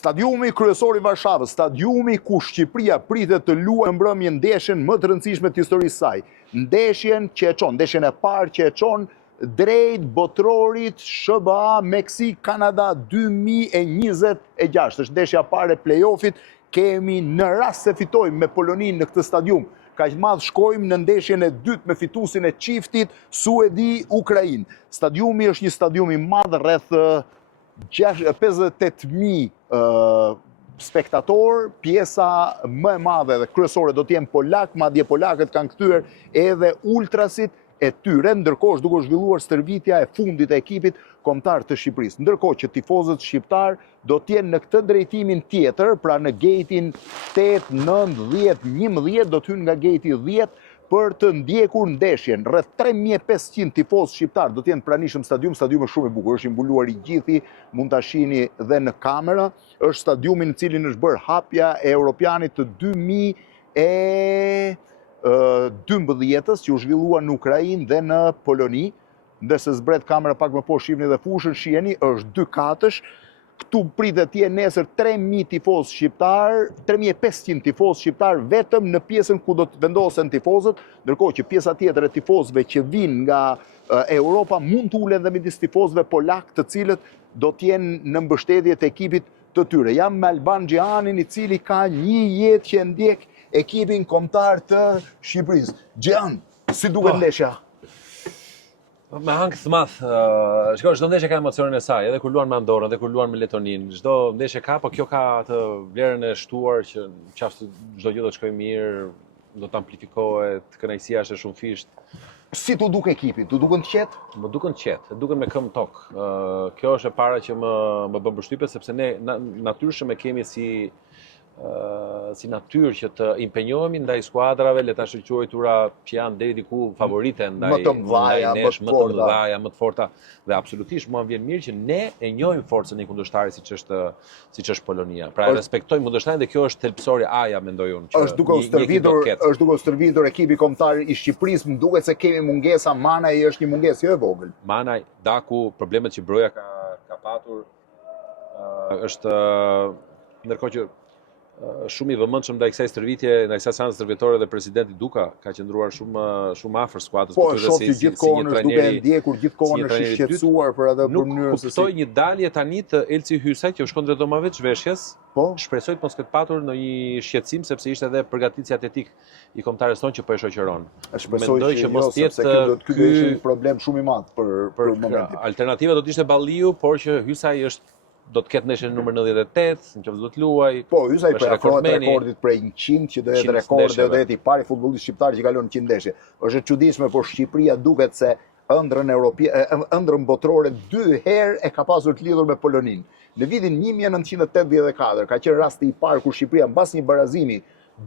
Stadiumi kryesor i Varshavës, stadiumi ku Shqipëria pritet të luajë në mbrëmje ndeshjen më të rëndësishme të historisë saj. Ndeshjen e parë që e çon drejt botrorit SBA Meksik Kanada 2026. Është ndeshja e parë e play-offit. Kemi në rast se fitojmë me Poloninë në këtë stadium. Kaq madh shkojmë në ndeshjen e dytë me fituesin e çiftit Suedi-Ukrainë. Stadiumi është një stadium i madh, rreth 58.000 spektator, pjesa më e madhe dhe kryesore do të jenë polak, madje polakët kanë kthyer edhe ultrasit e tyre, ndërkohë është duke zhvilluar stërvitja e fundit e ekipit kombëtar të Shqipërisë. Ndërkohë që tifozët shqiptar do të jenë në këtë drejtimin tjetër, pra në gejtin 8, 9, 10, 11 do të hynë nga gejti 10 për të ndjekur ndeshjen. Rreth 3500 tifozë shqiptar do të jenë pranishëm stadium. Stadiumi është shumë i bukur, është i mbuluar i gjithi, mund ta shihni dhe në kamera. Është stadiumi në cilin është bërë hapja e Europianit të 2012-s, që u zhvillua në Ukrainë dhe në Poloni. Ndërsa zbret kamera pak më poshtë, shihni dhe fushën, shihni, është 2 katësh. Këtu pritet të jenë nesër 3.000 tifozë shqiptar, 3.500 tifozë shqiptar vetëm në pjesën ku do të vendosen tifozët, ndërkohë që pjesa tjetër e tifozëve që vinë nga Europa mund të ulen dhe midis tifozëve polak, të cilët do të jenë në mbështetje të ekipit të tyre. Jam me Alban Gjehanin, i cili ka një jetë që ndjek ekipin kombëtar të Shqipërisë. Gjehan, si duket ndeshja? Me hangë thmath, çdo ndeshje ka emocionin e saj, edhe kur luan me Andorrën, edhe kur luan me Letoninë. Çdo ndeshje ka, po kjo ka atë vlerën e shtuar që qoftë çdo gjë do të shkojë mirë, do të amplifikohet, kënaqësia është e shumëfisht. Si tu duk ekipin? Tu duken të qetë? Më duken të qetë, duken me këmbë tokë. Kjo është e para që më bën përshtypje, sepse ne natyrshëm e kemi si natyrë që të impenjohemi ndaj skuadrave, le ta quajtura që janë deri diku favorite ndaj më të mëdha, më të forta, dhe absolutisht mua vjen mirë që ne e njohim forcën e një kundërshtari siç është Polonia. Pra respektojmë kundërshtarin dhe kjo është thelbësore aja, mendoj unë. Është duke u stërvitur ekipi kombëtar i Shqipërisë, më duket se kemi mungesa. Manaj është një mungesë jo e vogël. Manaj, Daku, problemet që Broja ka patur, është ndërkohë që shumë i vëmendshëm ndaj kësaj stërvitje, ndaj kësaj seance stërvitore, dhe presidenti Duka ka qëndruar shumë afër skuadrës. Po, shoh që gjithkohën është duke ndjekur, gjithkohën është i shqetësuar për atë mënyrën se si. Nuk kuptoj një dalje tani të Elci Hysaj që u shkon drejt domave të zhveshjes. Po, shpresoj të mos ketë patur në një shqetësim, sepse ishte edhe përgatitja atletik i kombëtares tonë që po e shoqëron. Mendoj që mos jetë ky një problem shumë i madh për momentin. Alternativa do të ishte Balliu, por që Hysaj do të ketë ndeshjen numër 98, nëse do të luaj. Po, Hysaj afrohet rekordit prej 100, që do jetë rekord dhe do jetë i pari futbollist shqiptar që kalon 100 ndeshje. Është e çuditshme, por Shqipëria duket se ëndrrën botrore 2 herë e ka pasur të lidhur me Poloninë. Në vitin 1984 ka qenë rasti i parë kur Shqipëria mbas një barazimi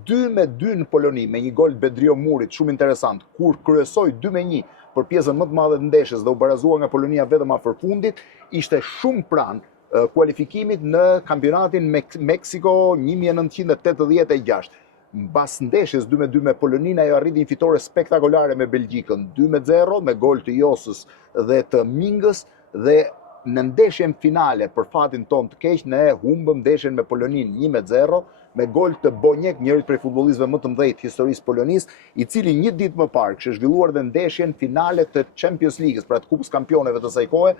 2-2 në Poloni me një gol Bedrio Murit, shumë interesant, kur kryesoi 2-1 për pjesën më të madhe të ndeshjes dhe u barazua nga Polonia vetëm afër fundit, ishte shumë pranë kualifikimit në kampionatin Meksiko 1986. Mbas ndeshjes 2-2 me Poloninë, ajo arriti një fitore spektakolare me Belgjikën, 2-0 me gol të Josës dhe të Mingës, dhe në ndeshjen finale për fatin ton të keq ne humbëm ndeshjen me Poloninë 1-0 me gol të Bonjek, njërit prej futbollistëve më të mëdhenj të historisë Polonisë, i cili një ditë më parë kishte zhvilluar dhe ndeshjen finale të Champions League-s, pra të Kupës Kampioneve të saj kohe,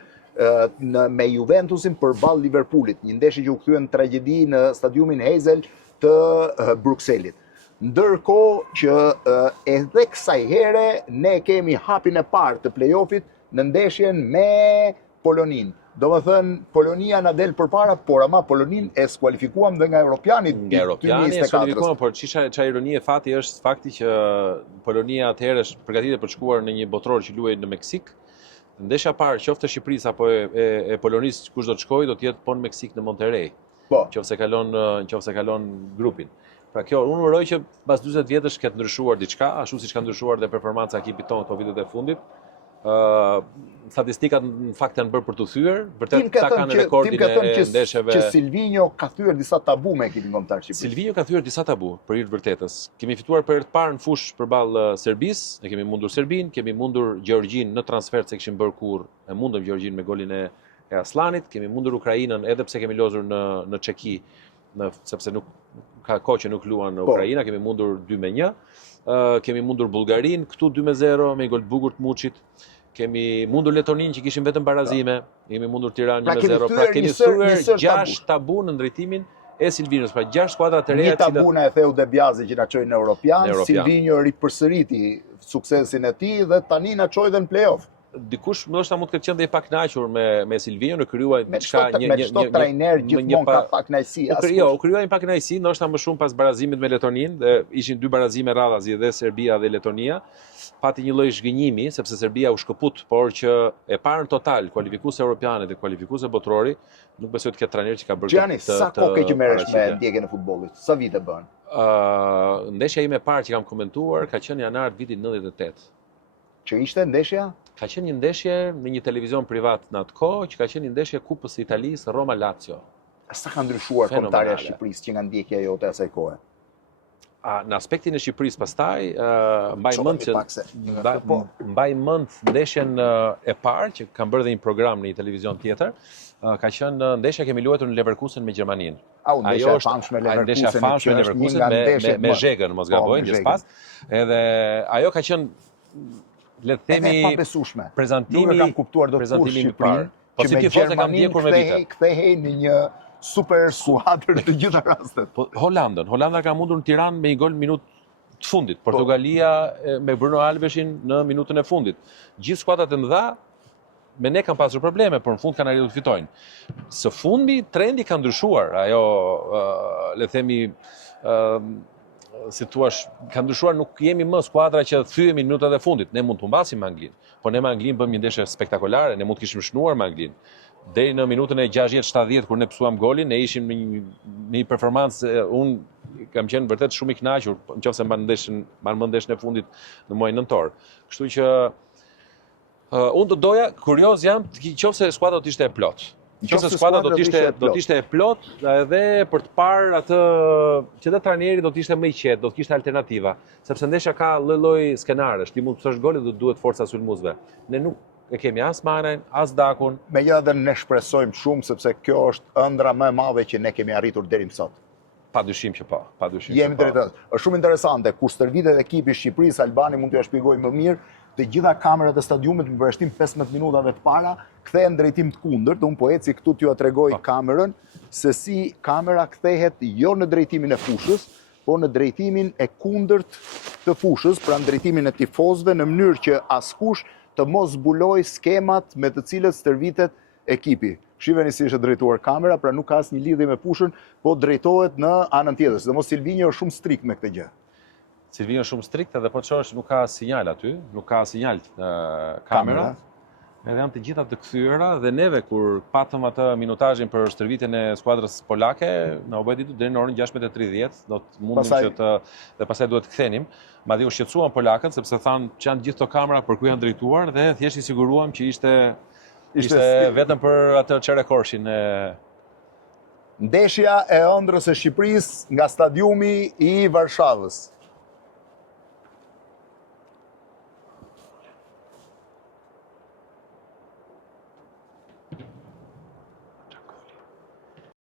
me Juventusin përballë Liverpoolit, një ndeshje që u kthye në tragjedi në stadiumin Heysel të Brukselit. Ndërkohë që edhe kësaj here ne kemi hapin e parë të play-offit në ndeshjen me Poloninë. Domethënë, Polonia na del përpara, por ama Poloninë e skualifikuam dhe nga Europiani. Nga Europiani e skualifikuam, por çfarë ironi e fati është fakti që Polonia atëherë është përgatitur për të shkuar në një botror që luajë në Meksik. Ndeshja parë, qoftë e Shqipërisë apo e Polonisë, kush do të shkojë, do të jetë po në Meksik në Monterrey. Po. Qoftë se kalon grupin. Pra kjo, unë uroj që pas 40 vjetësh ketë ndryshuar diçka, ashtu siç ka ndryshuar dhe performanca e ekipit tonë këto vitet e fundit. Statistikat në fakt janë bërë për të thyer, vërtet ta kanë rekordin e ndeshjeve. Që Silvinho ka thyer disa tabu me ekipin kombëtar shqiptar. Silvinho ka thyer disa tabu, për hir të vërtetës. Kemi fituar për herë të parë në fushë përballë Serbisë, ne kemi mundur Serbinë, kemi mundur Gjeorgjinë në transfer se kishim bërë kurrë, e mundëm Gjeorgjinë me golin e e Aslanit, kemi mundur Ukrainën edhe pse kemi lozur në Çeki, sepse nuk ka kohë që nuk luan në Ukraina, kemi mundur 2-1. Kemi mundur Bullgarin këtu 2-0 me gol të bukur të Muçit. Kemi mundur Letoninë që kishin vetëm barazime, kemi mundur Tiranë 1-0. Pra kemi thyer 6 tabu në drejtimin e Silvinjos, pra 6 skuadra të reja. Një tabu na e theu Debiazi që na çoi në Europian, Silvinjo ripërsëriti suksesin e tij dhe tani na çoi edhe në play-off. Dikush ndoshta mund të ketë qenë dhe i pakënaqur me Silvinjo, në kryuaj diçka me çdo trajner gjithmonë ka pakënaqësi. U kryuaj një pakënaqësi, ndoshta më shumë pas barazimit me Letoninë, dhe ishin 2 barazime radhazi, dhe Serbia dhe Letonia. Pati një lloj zhgënjimi, sepse Serbia u shkëput, por që e parën total kualifikuese europiane dhe kualifikuese botrori, nuk besoj të ketë trajner që ka bërë Gjani, sa kohë që merresh me ndjekjen e futbollit? Sa vite bën? Ndeshja ime e parë që kam komentuar ka qenë janar vitin 98. Që ishte ndeshja? Ka qenë një ndeshje në një televizion privat në atë kohë, që ka qenë një ndeshje Kupës së Italisë Roma-Lazio. Sa ka ndryshuar kombëtarja e Shqipërisë që nga ndjekja jote asaj kohe? Në aspektin e Shqipërisë pastaj, mbaj mend ndeshjen e parë që kam bërë dhe një program në një televizion tjetër, ka qenë ndeshja kemi luajtur në Leverkusen me Gjermaninë. Ndeshja e famshme me Leverkusen me Zhegën, mos gaboj, ndjes pas. Edhe ajo ka qenë, le të themi, prezantimi nuk e kam kuptuar dot kur Shqipërinë, po si tifoz e kam ndjekur me vite. Kthehej në një super skuadër të gjitha rastet. Po Holanda ka mundur në Tiranë me një gol minutë të fundit. Portugalia me Bruno Alveshin në minutën e fundit. Gjithë skuadrat e mëdha me ne kanë pasur probleme, por në fund kanë arritur të fitojnë. Së fundi trendi ka ndryshuar. Ajo, le të themi, si thua, ka ndryshuar, nuk jemi më skuadra që thyemi në minutat e fundit. Ne mund të humbasim me Anglinë, por ne me Anglinë bëmë një ndeshje spektakolare, ne mund të kishim shnuar me Anglinë. Deri në minutën e 60-70 kur ne pësuam golin, ne ishim në një performancë, unë kam qenë vërtet shumë i kënaqur, nëse mban ndeshjen e fundit në muajin nëntor. Kështu që unë do doja, kurioz jam, nëse skuadra do të ishte e plot. Nëse skuadra do të ishte e plot, edhe për të parë atë që dhe trajneri do të ishte më i qetë, do të kishte alternativa, sepse ndeshja ka lloj skenarësh, ti mund të thosh golit dhe duhet forca sulmuesve. Ne nuk e kemi as Manajn, as Dakun. Megjithatë ne shpresojmë shumë sepse kjo është ëndra më e madhe që ne kemi arritur deri më sot. Padyshim që po, Jemi drejtës. Është shumë interesante kur stërvitet ekipi i Shqipërisë, Albani mund t'ja shpjegoj më mirë, të gjitha kamerat e stadiumit në përshtim 15 minutave të para kthehen drejtim të kundërt. Unë po eci këtu t'ju tregoj kamerën se si kamera kthehet jo në drejtimin e fushës, po në drejtimin e kundërt të fushës, pra në drejtimin e tifozëve, në mënyrë që askush të mos zbuloj skemat me të cilët stërvitet ekipi. Shiheni si është drejtuar kamera, pra nuk ka asnjë lidhje me fushën, po drejtohet në anën tjetër. Sidomos Silvinjo është shumë strikt me këtë gjë. Silvinjo është shumë strikt edhe po çosh nuk ka sinjal aty, nuk ka sinjal kamera. Edhe janë të gjitha të kthyera dhe neve kur patëm atë minutazhin për stërvitjen e skuadrës polake, na u bë ditë deri në orën 16:30, do të mundim që dhe pastaj duhet të kthenim. Madje u shqetësuan polakët sepse thanë që janë gjithë këto kamera për ku janë drejtuar dhe thjesht i siguruam që ishte vetëm për atë çerekorshin e ndeshja e ëndrës së Shqipërisë nga stadiumi i Varshavës.